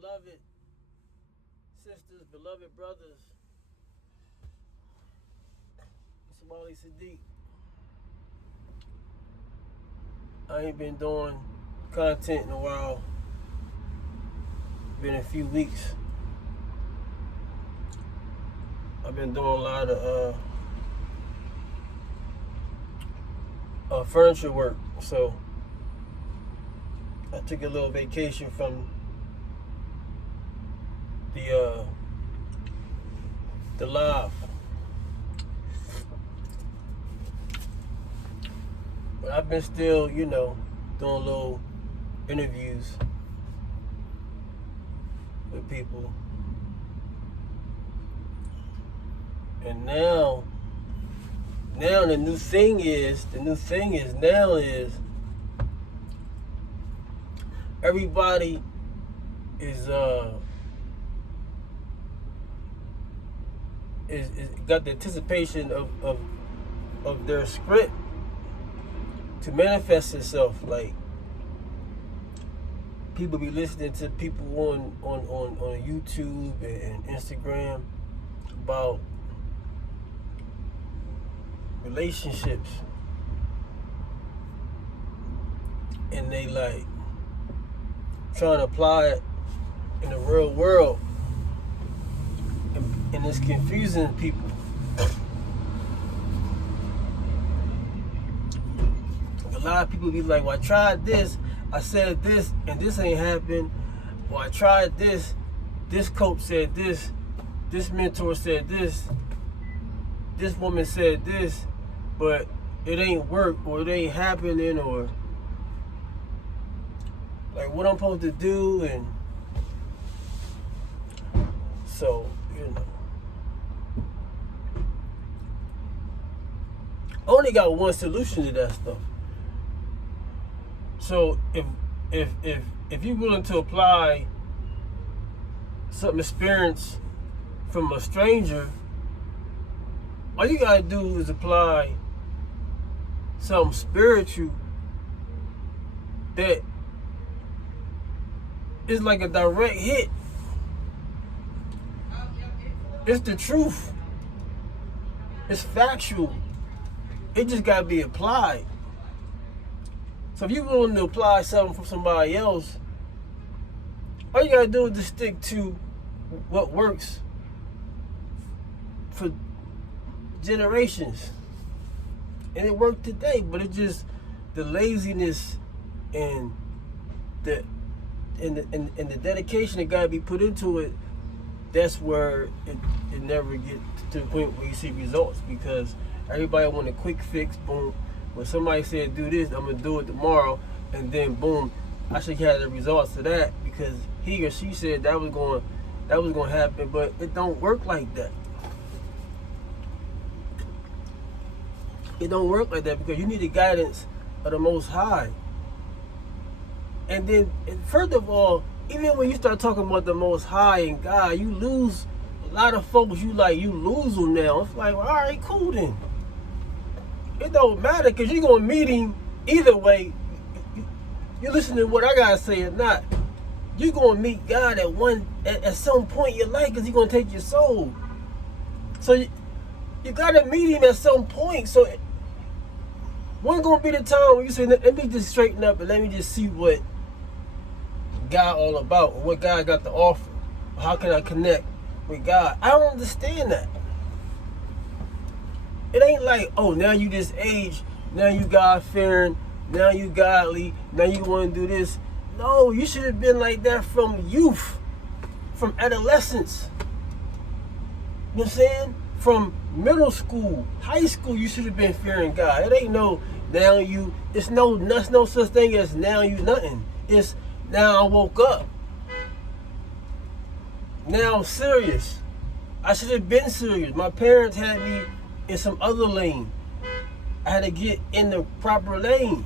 beloved sisters, beloved brothers. It's Wally Sadiq. I ain't been doing content in a while. Been a few weeks. I've been doing a lot of furniture work, so I took a little vacation from the live. But I've been still, doing little interviews with people. And now the new thing is everybody is got the anticipation of their script to manifest itself. Like, people be listening to people on YouTube and Instagram about relationships, and they like trying to apply it in the real world, and it's confusing people. A lot of people be like, well, I tried this, I said this, and this ain't happened. Or I tried this coach said this mentor said this woman said this, but it ain't work, or it ain't happening, or like what I'm supposed to do. And so, I only got one solution to that stuff. So if you're willing to apply some experience from a stranger, all you gotta do is apply something spiritual that is like a direct hit. It's the truth. It's factual. It just gotta be applied. So if you're willing to apply something from somebody else, all you gotta do is just stick to what works for generations. And it worked today, but it's just the laziness and the dedication that gotta be put into it. That's where it never gets to the point where you see results, because everybody want a quick fix. Boom. When somebody said do this, I'm gonna do it tomorrow, and then boom, I should have the results of that because he or she said that was going to happen, but it don't work like that. It don't work like that, because you need the guidance of the Most High. And then, further of all, even when you start talking about the Most High and God, you lose a lot of folks. You lose them now. It's like, well, all right, cool then. It don't matter, because you're going to meet him either way. You listen to what I got to say or not. You're going to meet God at some point in your life, because he's going to take your soul. So you got to meet him at some point. So when's going to be the time when you say, let me just straighten up and let me just see what God all about, or what God got to offer. How can I connect with God? I don't understand that. It ain't like, oh, now you this age, now you God-fearing, now you godly, now you want to do this. No, you should have been like that from youth, from adolescence. You know what I'm saying? From middle school, high school, you should have been fearing God. It ain't no now you, it's no such thing as now you nothing. It's now I woke up. Now I'm serious. I should have been serious. My parents had me in some other lane. I had to get in the proper lane.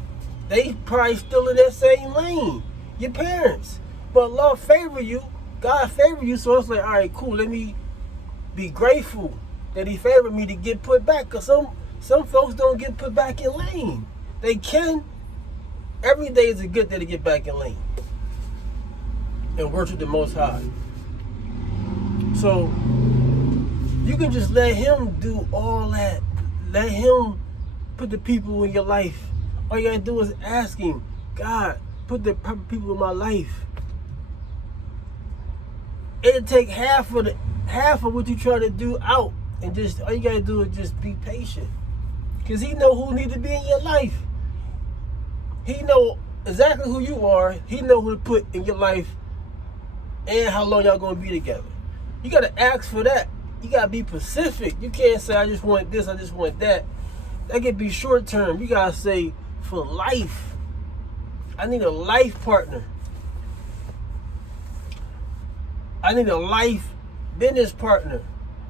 They probably still in that same lane. Your parents. But Allah favor you. God favor you. So it's like, all right, cool. Let me be grateful that he favored me to get put back. Because some folks don't get put back in lane. They can. Every day is a good day to get back in lane. and worship the Most High. So you can just let him do all that. Let him put the people in your life. All you gotta do is ask him, God, put the proper people in my life. It'll take half of what you try to do out, and just all you gotta do is just be patient. Cause he know who need to be in your life. He know exactly who you are. He know who to put in your life and how long y'all gonna be together. You gotta ask for that. You gotta be specific. You can't say I just want this, I just want that. That could be short term. You gotta say for life. I need a life partner. I need a life business partner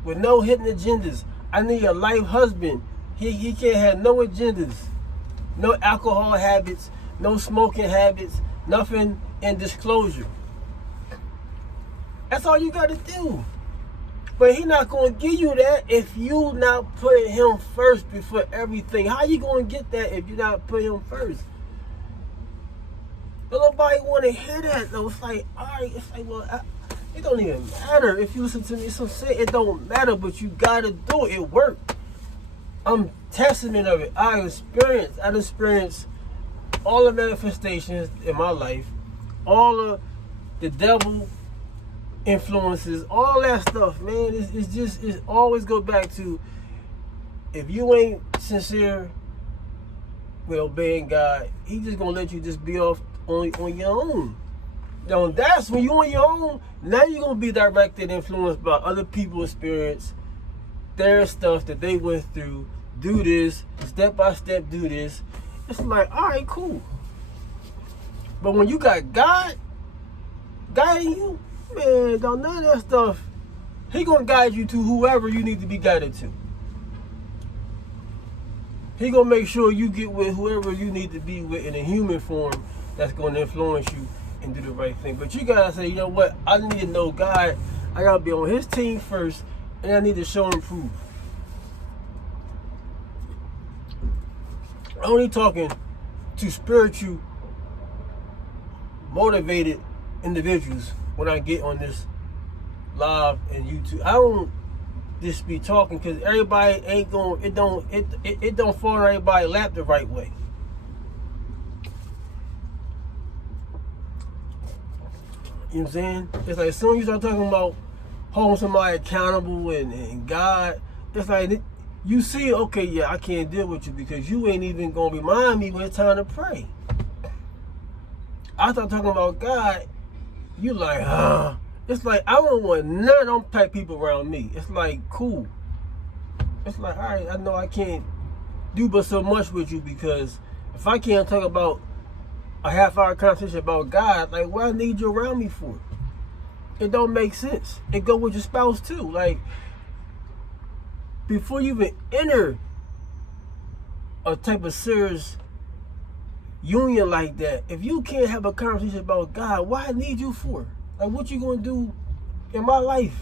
with no hidden agendas. I need a life husband. He can't have no agendas, no alcohol habits, no smoking habits, nothing in disclosure. That's all you got to do. But he not going to give you that if you not putting him first before everything. How you going to get that if you not put him first? But nobody want to hear that though. It's like, all right, it's like, well, it don't even matter if you listen to me. So say it don't matter, but you got to do it. It worked. I'm testament of it. I experienced all the manifestations in my life, all of the devil influences, all that stuff, man. It's always go back to, if you ain't sincere with obeying God, he just gonna let you just be off on your own. Now that's when you on your own. Now you're gonna be directed, influenced by other people's experience, their stuff that they went through. Do this step by step. Do this. It's like, all right, cool. But when you got God guiding you, man, don't none of that stuff. He gonna guide you to whoever you need to be guided to. He gonna make sure you get with whoever you need to be with in a human form that's gonna influence you and do the right thing. But you gotta say, you know what? I need to know God. I gotta be on his team first, and I need to show and prove. I'm only talking to spiritual, motivated individuals when I get on this live and YouTube. I don't just be talking because everybody ain't going. It don't fall on everybody's lap the right way. You know what I'm saying? It's like as soon as you start talking about holding somebody accountable and God, it's like you see, okay, yeah, I can't deal with you because you ain't even gonna remind me when it's time to pray. I start talking about God, you like, it's like I don't want none of them type people around me. It's like, cool. It's like, all right, I know I can't do but so much with you because if I can't talk about a half-hour conversation about God, like, what I need you around me for? It don't make sense. It go with your spouse too. Like, before you even enter a type of serious union like that, if you can't have a conversation about God, why I need you for? Like, what you gonna do in my life?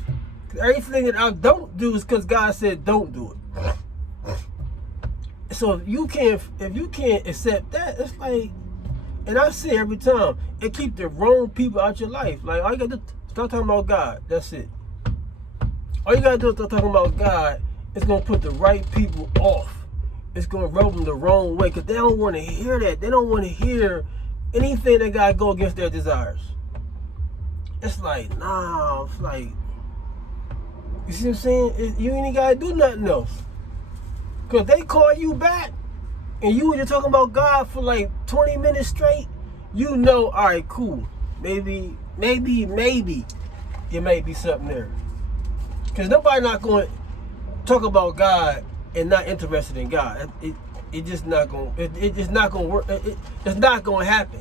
Everything that I don't do is because God said don't do it. So if you can't accept that, it's like, and I say every time, it keep the wrong people out your life. Like, all you gotta do, start talking about God. That's it. All you gotta do is start talking about God. It's gonna put the right people off. It's gonna rub them the wrong way because they don't want to hear that. They don't want to hear anything that gotta go against their desires. It's like, nah. It's like, you see what I'm saying? You ain't gotta do nothing else. Cause they call you back, and you were just talking about God for like 20 minutes straight. You know, all right, cool. Maybe it may be something there. Cause nobody not going to talk about God and not interested in God. It's just not going. It's not going to work. It's not going to happen.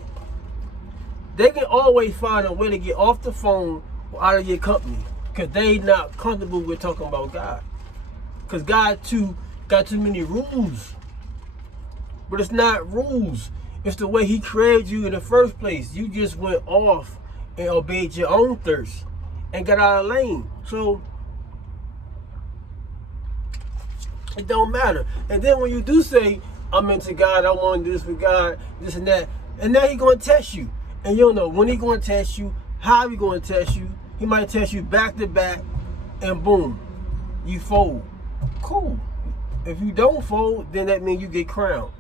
They can always find a way to get off the phone or out of your company because they not comfortable with talking about God. Because God got too many rules. But it's not rules. It's the way he created you in the first place. You just went off and obeyed your own thirst and got out of lane. So it don't matter. And then when you do say, I'm into God, I want to do this with God, this and that, and now he's going to test you. And you don't know when he's going to test you, How he going to test you? He might test you back to back, and boom, you fold. Cool. If you don't fold, then that means you get crowned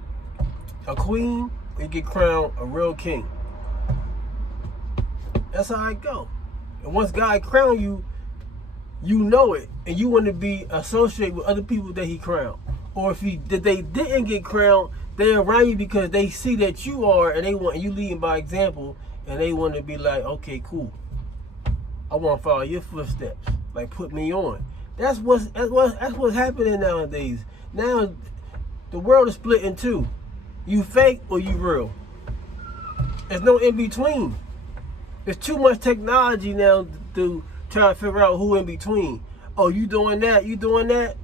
a queen, or you get crowned a real king. That's how it go. And once God crown you, you know it, and you want to be associated with other people that he crowned. Or if they didn't get crowned, they're around you because they see that you are, and they want you leading by example, and they want to be like, okay, cool. I want to follow your footsteps. Like, put me on. That's what's happening nowadays. Now, the world is split in two. You fake or you real. There's no in between. There's too much technology now to try to figure out who in between. Oh, you doing that? You doing that?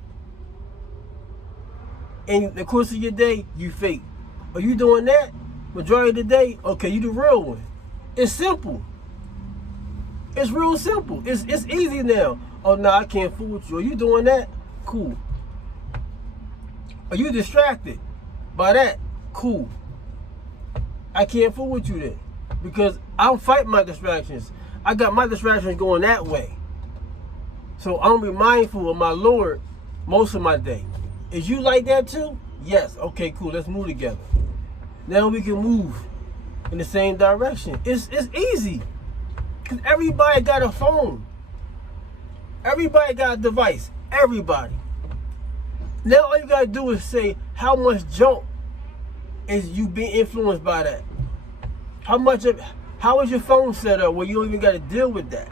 In the course of your day, you fake. Are you doing that? Majority of the day, okay, you the real one. It's simple. It's real simple. It's easy now. Oh, no, I can't fool with you. Are you doing that? Cool. Are you distracted by that? Cool. I can't fool with you then. Because I'm fighting my distractions. I got my distractions going that way. So I'm be mindful of my Lord most of my day. Is you like that too? Yes. Okay, cool. Let's move together. Now we can move in the same direction. It's easy. Because everybody got a phone. Everybody got a device. Everybody. Now all you got to do is say how much junk is you being influenced by that. How is your phone set up where you don't even got to deal with that?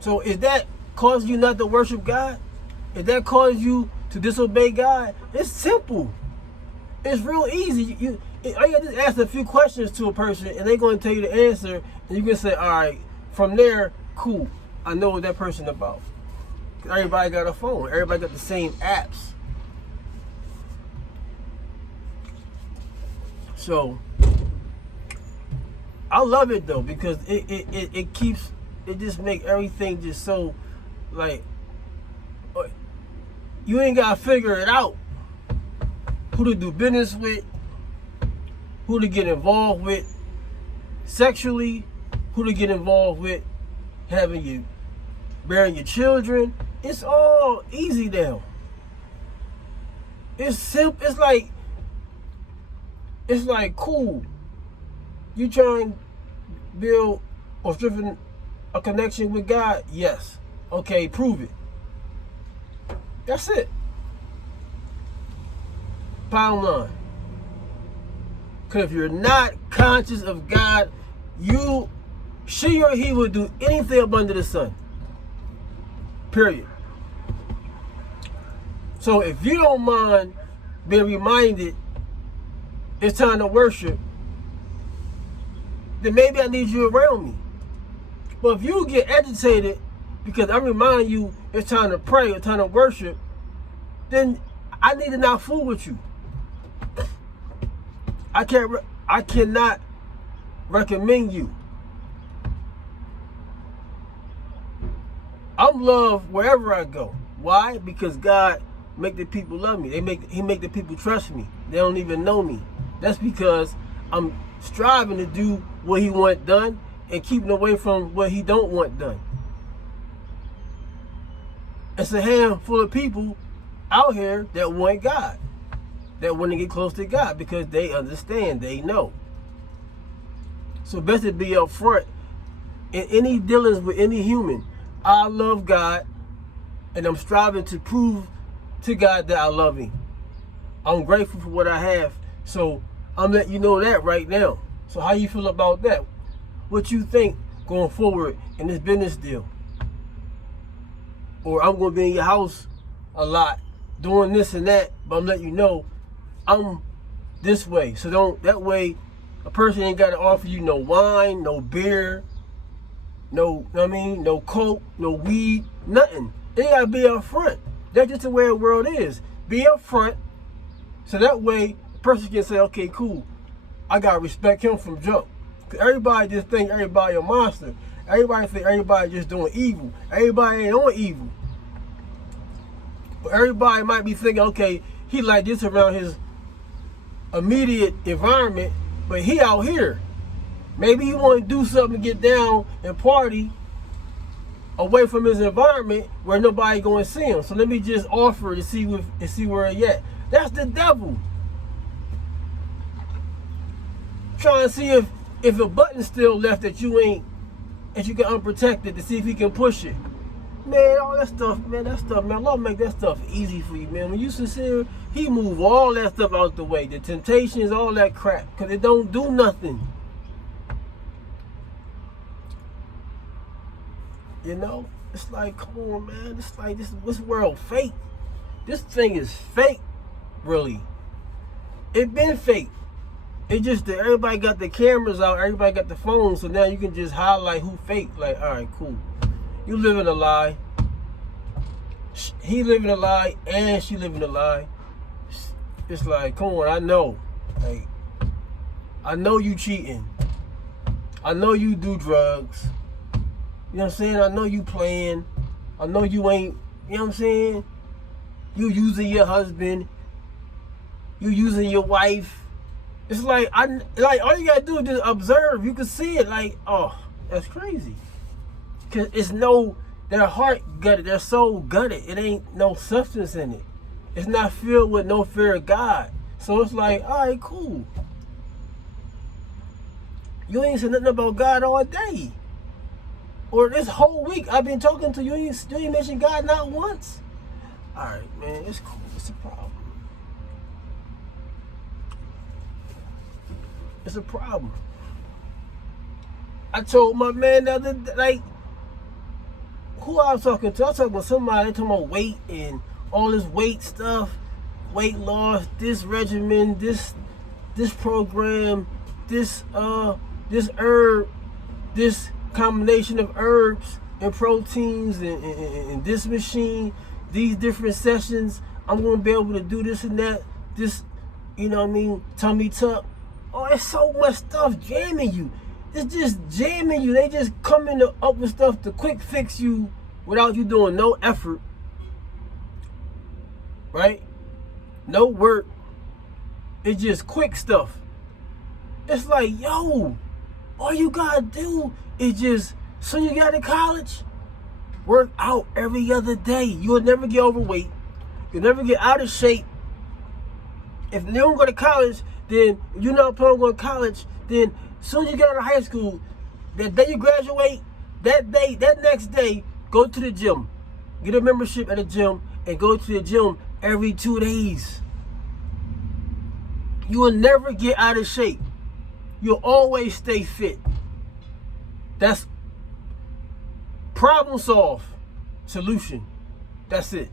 So is that causing you not to worship God? Is that causing you to disobey God? It's simple. It's real easy. All you got to just ask a few questions to a person, and they're going to tell you the answer, and you can say, all right, from there, cool. I know what that person about. Everybody got a phone. Everybody got the same apps. So I love it though, because it keeps, it just make everything just so, like, you ain't gotta figure it out who to do business with, who to get involved with sexually, who to get involved with bearing your children. It's all easy now. It's simple. It's like cool. You trying to build or strengthen a connection with God? Yes. Okay, prove it. That's it. Bottom line. Because if you're not conscious of God, she or he will do anything up under the sun. Period. So if you don't mind being reminded it's time to worship, then maybe I need you around me. But if you get agitated because I remind you it's time to pray or time to worship, then I need to not fool with you. I cannot recommend you. I'm loved wherever I go. Why? Because God make the people love me. He make the people trust me. They don't even know me. That's because I'm striving to do what he want done and keeping away from what he don't want done. It's a handful of people out here that want God, that want to get close to God because they understand, they know. So best to be up front in any dealings with any human. I love God, and I'm striving to prove to God that I love him. I'm grateful for what I have, so I'm letting you know that right now. So how you feel about that? What you think going forward in this business deal? Or I'm going to be in your house a lot doing this and that, but I'm letting you know I'm this way. So that way a person ain't got to offer you no wine, no beer, no coke, no weed, nothing. They got to be up front. That's just the way the world is. Be up front, so that way a person can say, okay, cool, I got to respect him from jump. Because everybody just think everybody a monster. Everybody think everybody just doing evil. Everybody ain't on evil. But everybody might be thinking, okay, he like this around his immediate environment, but he out here. Maybe he want to do something, get down and party away from his environment where nobody going to see him. So let me just offer to see where he at. That's the devil. Trying to see if a button's still left that you can unprotected, to see if he can push it. Man, all that stuff, man, Allah make that stuff easy for you, man. When you sincere, he move all that stuff out the way. The temptations, all that crap, because it don't do nothing. You know? It's like, come on, man. It's like this world fake. This thing is fake, really. It been fake. It just that everybody got the cameras out, everybody got the phones, so now you can just highlight who fake. Like, all right, cool. You living a lie. He living a lie, and she living a lie. It's like, come on, I know. Like, I know you cheating. I know you do drugs. You know what I'm saying? I know you playing. I know you ain't, you know what I'm saying? You using your husband. You using your wife. It's like, all you gotta do is just observe. You can see it. Like, oh, that's crazy. Cause it's their heart gutted, their soul gutted. It ain't no substance in it. It's not filled with no fear of God. So it's like, all right, cool. You ain't said nothing about God all day. Or this whole week I've been talking to you. You ain't mentioned God not once. All right, man, it's cool. It's a problem. It's a problem. I told my man the other day, like, who I was talking to? I was talking about somebody talking about weight and all this weight stuff, weight loss, this regimen, this program, this herb, this combination of herbs and proteins and this machine, these different sessions. I'm gonna be able to do this and that. This, you know what I mean, tummy tuck. Oh, it's so much stuff jamming you. It's just jamming you. They just coming up with stuff to quick fix you without you doing no effort. Right? No work. It's just quick stuff. It's like, yo, all you gotta do is just, so you got to college, work out every other day. You'll never get overweight. You'll never get out of shape. If you don't go to college, then you're not planning on going to college, then as soon as you get out of high school, that day you graduate, that next day, go to the gym. Get a membership at a gym and go to the gym every 2 days. You will never get out of shape. You'll always stay fit. That's problem solved. Solution. That's it.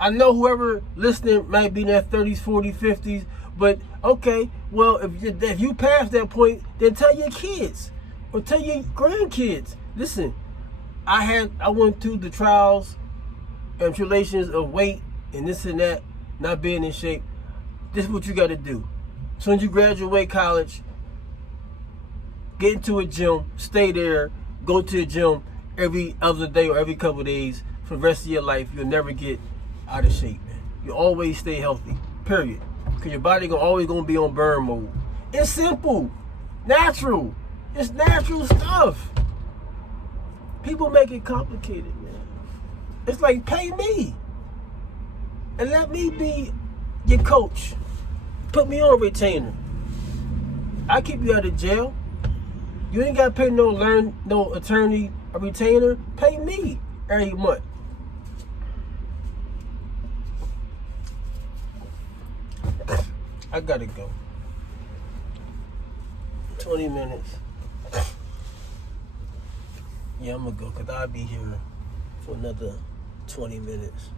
I know whoever listening might be in their 30s, 40s, 50s, but okay, well, if you pass that point, then tell your kids or tell your grandkids, listen, I went through the trials and tribulations of weight and this and that, not being in shape. This is what you got to do. As soon as you graduate college, get into a gym, stay there, go to the gym every other day or every couple of days for the rest of your life. You'll never get out of shape, man. You always stay healthy, period. Because your body always going to be on burn mode. It's simple, natural. It's natural stuff. People make it complicated, man. It's like, pay me and let me be your coach. Put me on retainer. I keep you out of jail. You ain't got to pay no attorney or retainer. Pay me every month. I gotta go. 20 minutes. Yeah, I'm gonna go because I'll be here for another 20 minutes.